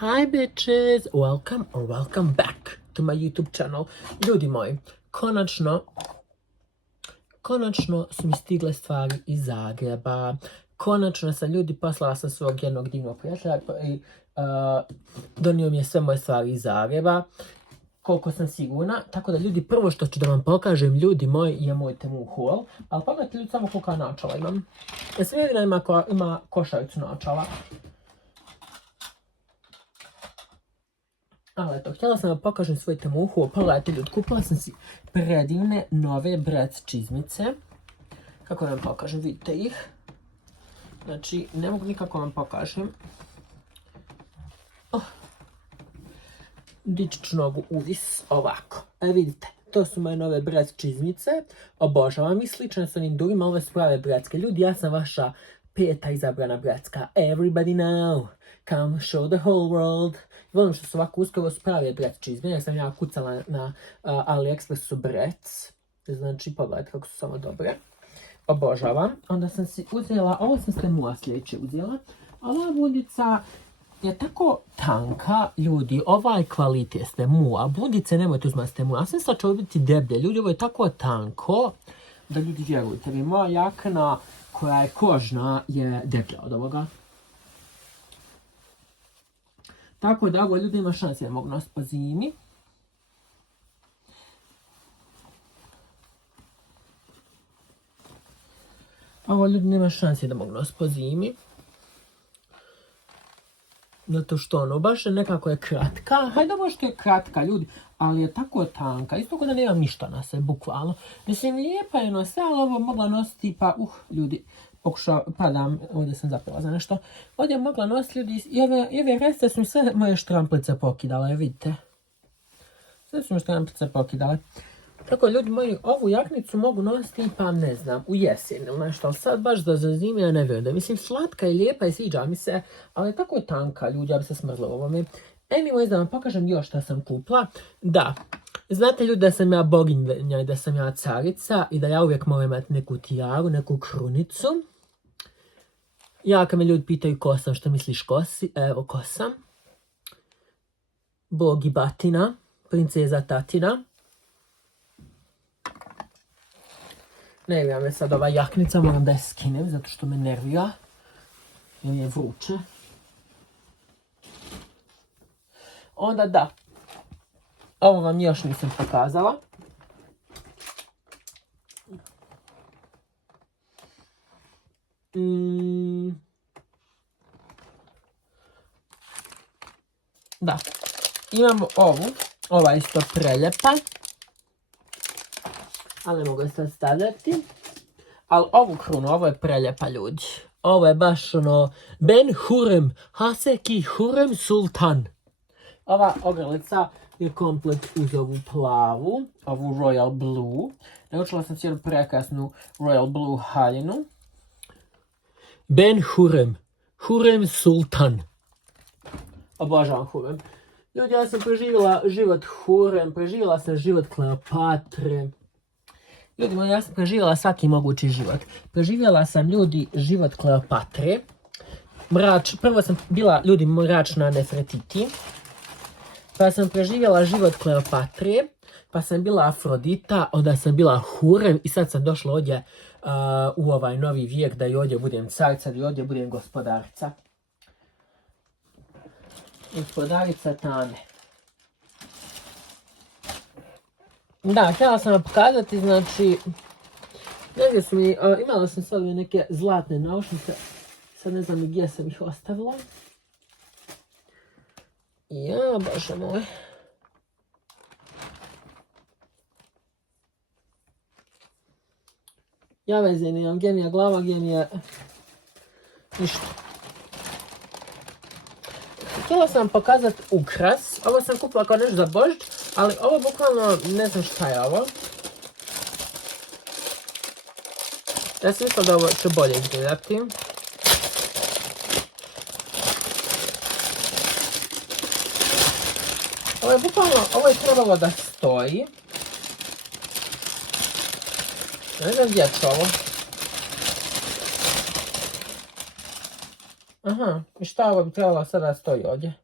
Hi bitches, welcome or welcome back to my YouTube channel. Ljudi moji, konačno su mi stigle stvari iz Zagreba. Konačno sam ljudi poslala sam svog jednog divnog prijatelja i donio mi je sve moje stvari iz Zagreba. Koliko sam sigurna. Tako da ljudi, prvo što ću da vam pokažem, ljudi moji, je moj Temu haul. Ali pogledajte ljudi samo koliko naočala imam. Sve jedina ima košaricu naočala. Ali eto, htjela sam da pokažem svoj Temu haul. Pogledajte ljudi, kupila sam si predivne nove Bratz čizmice. Kako da vam pokažem, vidite ih. Znači, ne mogu nikako vam pokažem. Dičić nogu uvis, ovako. Vidite, to su moje nove Bratz čizmice. Obožavam ih, slične s onim drugim, ove su prave bratske. Ljudi, ja sam vaša 5. izabrana bratska. Everybody now, come show the whole world. Volim što su ovako uske, ovo su prave Bratz čizme. Ja sam kucala na AliExpressu Bratz. Znači, pogledajte kako su samo dobre. Obožavam. Onda sam si uzela, ovo sam s Temua sljedeće uzela. Ova bundica je tako tanka, ljudi, ovaj kvalitet s Temua. Bundice nemojte uzmati s Temua. Ja sam sad će biti deblje. Ljudi, ovo je tako tanko da ljudi vjerujte mi. Moja jakna koja je kožna je deblja od ovoga. Tako da ovo ljudi ima šanse da mogu nositi po zimi. Ovo ljudi nema šanse da mogu nositi po zimi. Zato što ono, baš nekako je kratka. Hajde ovo što je kratka, ljudi, ali je tako tanka. Isto kao da nemam ništa na sebi, bukvalno. Mislim, lijepa je nose, ali ovo mogla nositi, pa, ljudi, padam, ovdje sam zapela za nešto. Ovdje mogla nositi, ljudi, i ove reste su mi sve moje štramplice pokidale, vidite. Sve su mi štramplice pokidale. Tako, ljudi moji, ovu jaknicu mogu nositi, pa ne znam, u jesen ili nešto, ali sad baš za zime ja ne vjerujem da. Mislim, slatka i lijepa i sviđa mi se, ali tako je tanka, ljudi, ja bi se smrzla u ovome. Anyways, da vam pokažem još šta sam kupila. Da, znate ljudi da sam ja boginja i da sam ja carica i da ja uvijek moram imati neku tijaru, neku krunicu. Ja kad me ljudi pitaju ko sam, što misliš kosi, evo ko sam. Bog i batina, princeza tatina. Ne vjerujem me sad ova jaknica, moram da je skinem zato što me nervira. Jer je vruće. Onda da. Ovo vam još nisam pokazala. Da. Imamo ovu. Ova je isto preljepa. Ali ne mogu je sad stavljati. Ali ovu krunu, ovo je preljepa, ljudi. Ovo je baš ono Ben Hurrem, Haseki Hurrem Sultan. Ova ogrlica je komplet uz ovu plavu, ovu Royal Blue. Naučila sam cijelu prekrasnu Royal Blue haljinu. Ben Hurrem, Hurrem Sultan. Obožavam Hurrem. Ljudi, ja sam preživjela život Hurrem, preživjela sam život Kleopatre. Ljudi moji, ja sam preživjela svaki mogući život. Preživjela sam, ljudi, život Kleopatre. Prvo sam bila, ljudi, mračna Nefertiti. Pa sam preživjela život Kleopatre. Pa sam bila Afrodita, onda sam bila Hurrem i sad sam došla ovdje u ovaj novi vijek da i ovdje budem carica, da i ovdje budem gospodarica. Gospodarica Tane. Da, htjela sam vam pokazati, znači, negdje su mi, imala sam sad neke zlatne naušnice, sad ne znam gdje sam ih ostavila. Ja, bože moj. Ja veze nemam, gdje mi je glava, gdje mi je ništa. Htjela sam vam pokazati ukras, ovo sam kupila kao nešto za Božić, ali ovo bukvalno ne znam šta je ovo. Ja sam mislila da ovo će bolje izgledati. Ovo je bukvalno, ovo je trebalo da stoji. Ne znam gdje će ovo. Aha, i šta ovo bi trebalo sada stoji ovdje?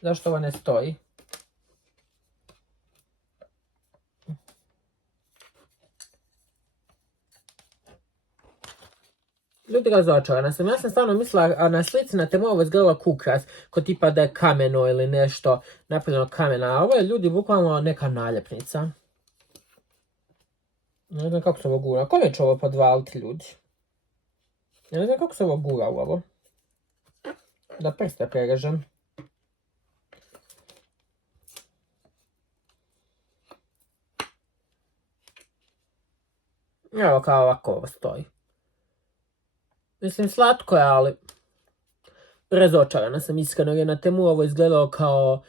Zašto ovo ne stoji? Ljudi, razočarana sam. Ja sam stvarno mislila, a na slici na temu ovo izgledalo kukras, ko tipa da je kameno ili nešto napravljeno kamena, a ovo je, ljudi, bukvalno neka naljepnica. Ne znam kako se ovo gura. Kome će ovo podvaliti, ljudi? Ja ne znam kako se ovo gura u ovo. Da prste prerežem. Evo kao ovako ovo stoji. Mislim, slatko je, ali razočarana sam iskreno, jer na temu ovo izgledalo kao...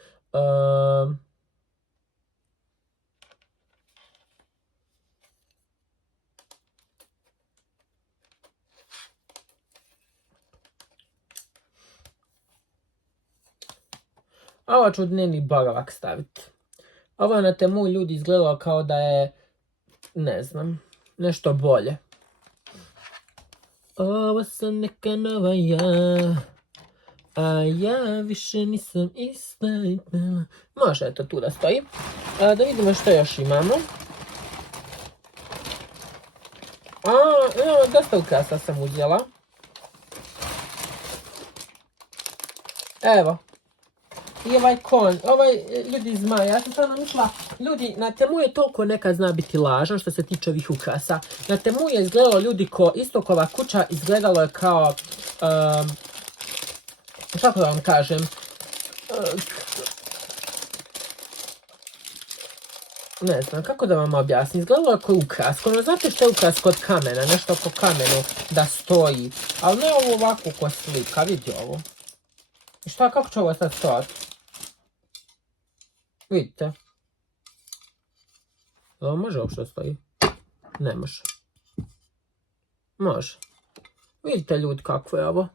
Ovo ću dnevni boravak staviti. Ovo je na temu ljudi izgledalo kao da je, ne znam, nešto bolje. Ovo sam neka nova ja, a ja više nisam ista. Može eto tu da stoji. Da vidimo što još imamo. Dosta ukrasa sam uzela. Evo. I ovaj konj, ljudi zmaj, ja sam stvarno mišla, ljudi, na temu je toliko nekad zna biti lažan što se tiče ovih ukrasa. Na temu je izgledalo, ljudi, isto ko ova kuća, izgledalo je kao, kako da vam kažem, ne znam, kako da vam objasnim, izgledalo je kao ukras, ono, znate što je ukras kod kamena, nešto po kamenu da stoji, ali ne ovo ovako ko slika, vidi ovo. I šta, kako će ovo sad stojati? Vidite. Ovo može uopšte stoji? Ne može. Može. Vidite, ljudi, kako je ovo.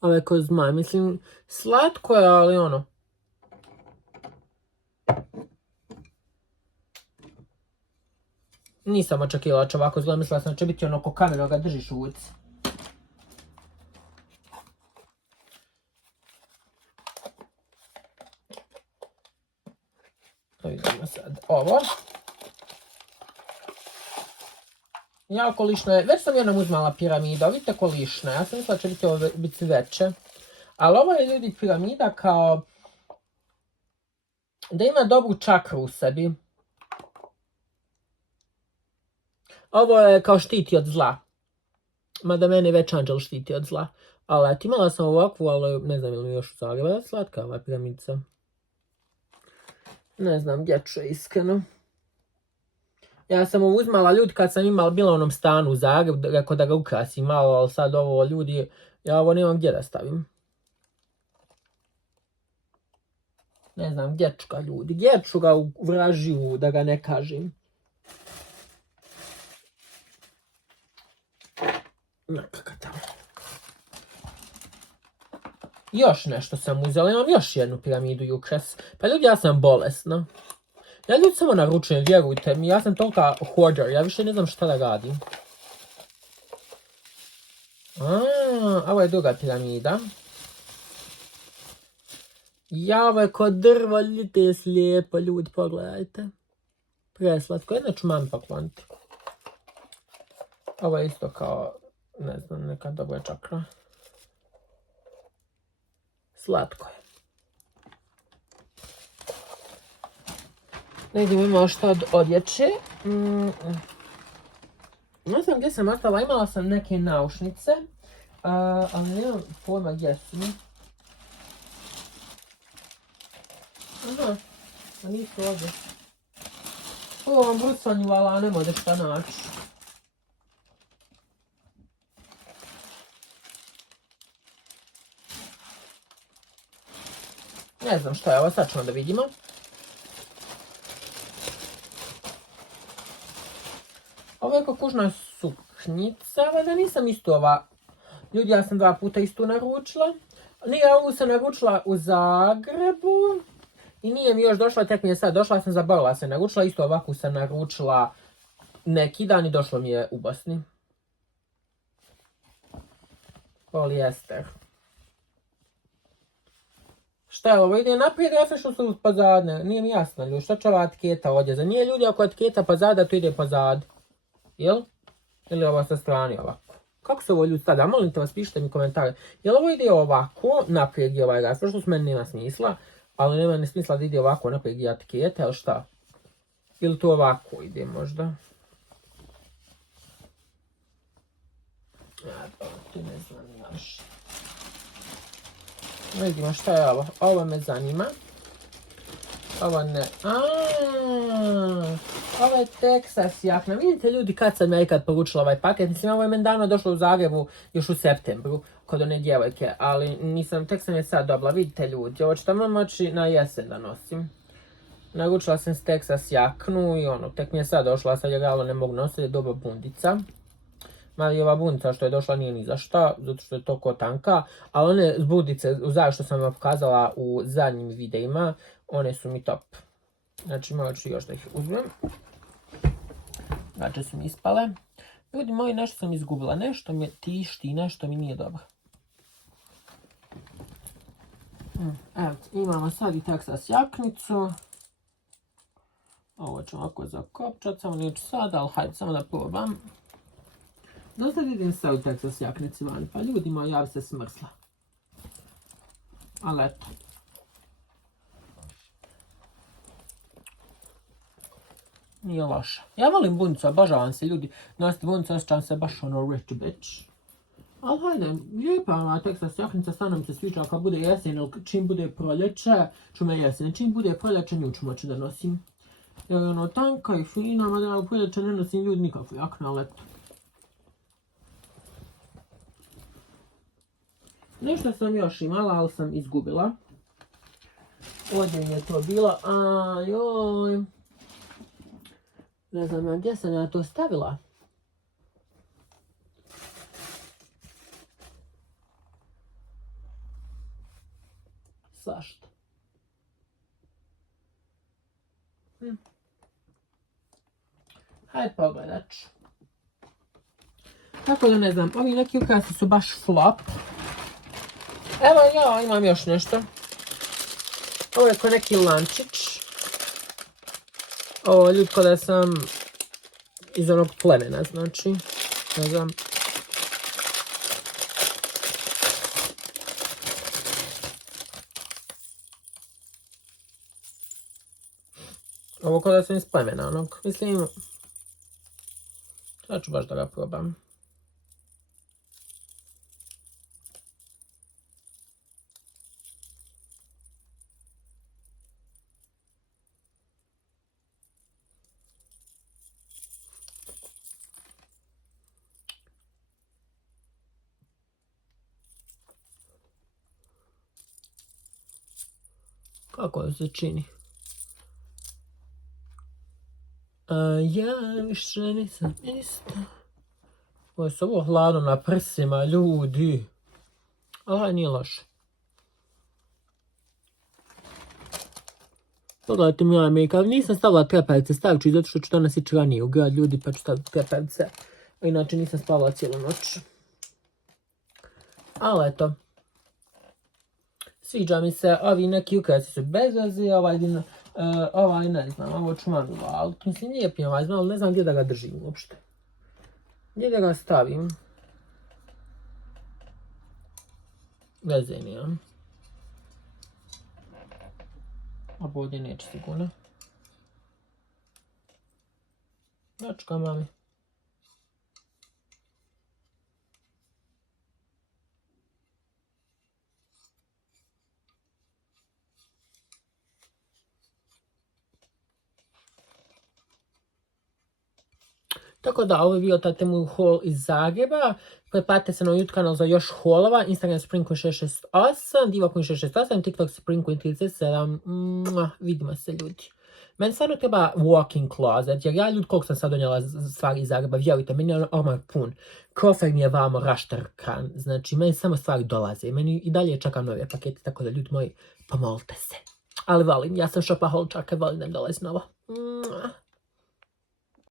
Ovo je ko zmaj. Mislim, slatko je, ali ono. Nisam očekivala će ovako izgleda. Mislila sam da će biti ono ko kameno ga držiš u ulici. Vidimo sad ovo. Jako lišno je. Već sam jednom uzmala piramida. Vidite ko lišno. Ja sam mislila da će biti ovo biti veće. Ali ovo je, ljudi, piramida kao da ima dobru čakru u sebi. Ovo je kao štiti od zla. Mada mene već anđel štiti od zla. Ali eto, imala sam ovakvu, ali ne znam ili mi još u Zagrebu. Slatka ova piramidica. Ne znam gdje ću iskreno. Ja sam ovo uzmala, ljudi, kad sam bila u onom stanu u Zagrebu, rekao da ga ukrasim malo, ali sad ovo, ljudi, ja ovo nemam gdje da stavim. Ne znam gdje ću ga, ljudi, gdje ću ga u vražiju, da ga ne kažem. Nekaka tamo. Još nešto sam uzela, imam još jednu piramidu i ukras. Pa ljudi, ja sam bolesna. Ja, ljudi, samo naručujem, vjerujte mi, ja sam tolika hoarder, ja više ne znam šta da radim. Ovo je druga piramida. Ja, ovo je kod drvo, ljudite je slijepo, ljudi, pogledajte. Preslatko, jedno ću mami pokloniti. Ovo je isto kao, ne znam, neka dobra čakra. Slatko je. Ne idemo, imao što od odjeće. Ne znam gdje sam ostala, imala sam neke naušnice, ali nemam pojma gdje su mi. Aha, a nisu ovdje. Ovo vam brucanjivala, a ne može šta naći. Ne znam što je ovo, sad ćemo da vidimo. Ovo je kokužna suknjica, da nisam isto ova. Ljudi, ja sam 2 puta isto naručila. Nije, ovu sam naručila u Zagrebu. I nije mi još došla, tek mi je sad došla, sam zaboravila se naručila. Isto ovakvu sam naručila neki dan i došlo mi je u Bosni. Polijester. Šta je ovo? Ide naprijed, refreshno su pozad. Nije mi jasno, ljudi. Šta će ova etiketa ovdje? Za nije ljudi ako etiketa pozada, to ide pozad. Jel? Ili ovo sa strane ovako? Kako se ovo ljudi stavlja? Molim te vas, pišite mi komentare. Jel ovo ide ovako, naprijed je ovaj refresh, što s meni nema smisla. Ali nema ni smisla da ide ovako, naprijed je etiketa, ili šta? Ili to ovako ide možda? Ja, ti ne znam još. Vidimo šta je ovo. Ovo me zanima. Ovo ne. Ovo je Texas jakna. Vidite ljudi kad sam ja ikad poručila ovaj paket. Mislim, ovo je meni davno došlo u Zagrebu još u septembru. Kod one djevojke. Ali nisam, tek sam je sad dobila. Vidite ljudi. Ovo ću tamo moći na jesen da nosim. Naručila sam s Texas jaknu i ono, tek mi je sad došla. Sad je realno ne mogu nositi. Je dobra bundica. Mali ova bundica što je došla nije ni za šta, zato što je toliko tanka, ali one bundice, što sam vam pokazala u zadnjim videima, one su mi top. Znači, malo ću još da ih uzmem. Znači su mi ispale. Ljudi moji, nešto sam izgubila, nešto me tišti, nešto mi nije dobro. Evo, imamo sad i Texas jaknicu. Ovo ću ovako zakopčat, samo neću sad, ali hajde samo da probam. Dosta vidim se u Texas jaknici van, pa ljudi moji, ja bi se smrsla. Ali eto. Nije loša. Ja volim bundicu, obožavam se ljudi. Nositi bundicu, osjećam se baš ono rich bitch. Ali hajde, lijepa ova Texas jaknica, stvarno mi se sviđa kad bude jesen, ili čim bude proljeće, ću me jesen. Čim bude proljeće, nju ću moći da nosim. Jer je ono tanka i fina, mada u proljeće ne nosim ljudi nikakvu jaknu, ali eto. Nešto sam još imala, ali sam izgubila. Ovdje je to bilo, ajoj. Ne znam gdje sam ja to stavila. Svašta. Hajde pogledat ću. Tako da ne znam, ovi neki ukrasi su baš flop. Evo ja imam još nešto. Ovo je ko neki lančić. Ovo ljudko da sam iz onog plemena, znači. Ne znam. Ovo ko da sam iz plemena onog. Mislim, sad ću baš da ga probam. Kako se čini? Ja više nisam isto. Ovo je ovo hladno na prsima, ljudi. Ali nije loše. Pogledajte mi ovaj make-up. Nisam stavila trepavice, stavit ću zato što ću to nasići ranije u grad ljudi pa ću staviti trepavice. Inače nisam spavala cijelu noć. Ali eto. Sviđa mi se, ovi neki ukrasi su bez veze, ovaj ne znam, ovo ću manual. Mislim, lijep je ovaj, ali ne znam gdje da ga držim uopšte. Gdje da ga stavim? Veze nijem. Ovo ovdje neće sigurno. Dačka mami. Tako da, ovo je bio Temu haul iz Zagreba. Pretplatite se na YouTube kanal za još haulova. Instagram Springqueen668, DivaQueen668, TikTok Springqueen37. Vidimo se ljudi. Meni stvarno treba walk-in closet, jer ja ljudi koliko sam sad donijela stvari iz Zagreba, vjerujte, meni je ormar pun. Kofer mi je vamo raštrkan, znači meni samo stvari dolaze. Meni i dalje čekam nove pakete, tako da ljudi moji, pomolite se. Ali volim, ja sam shopaholičarka, volim da mi dolazi novo.